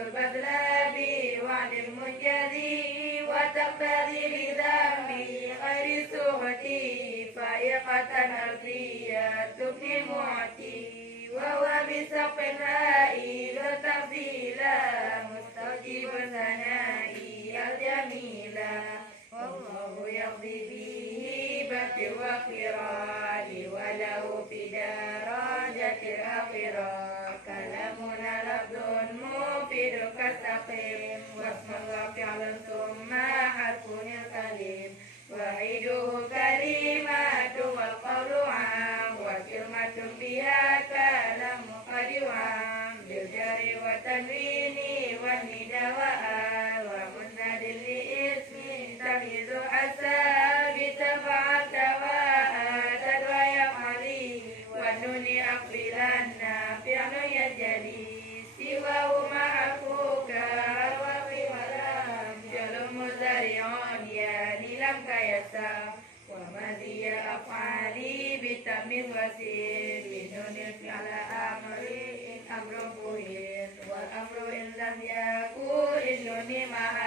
البذل بوعد منجزي وتقتضي لذنبي غير سوغتي فائقة أرضية تبني معتي وهو بسقف الرائي ذو تفضيل مستوجب ثنائي الجميل والله يقضي بهبة وقران وله في درجة الآخرة كلامنا لفظ مفيد كالسقيم واسم وفعل ثم حرف الكلم وعيده كلمات والقول عام وكلمة بها كلام قد وعام بالجر والتنوين والندى وآل ومسند لاسم تمييز حساب تفعلت وآتت ويفعلي والنون أقبلن فعل يجري سواه محفوك الوقف ولم جل مزارع يعني لم كيسا ومزي أفعالي بتمييز وسير بدون الفعل أمر إن أمر فهير والأمر إن لم يكن النون مع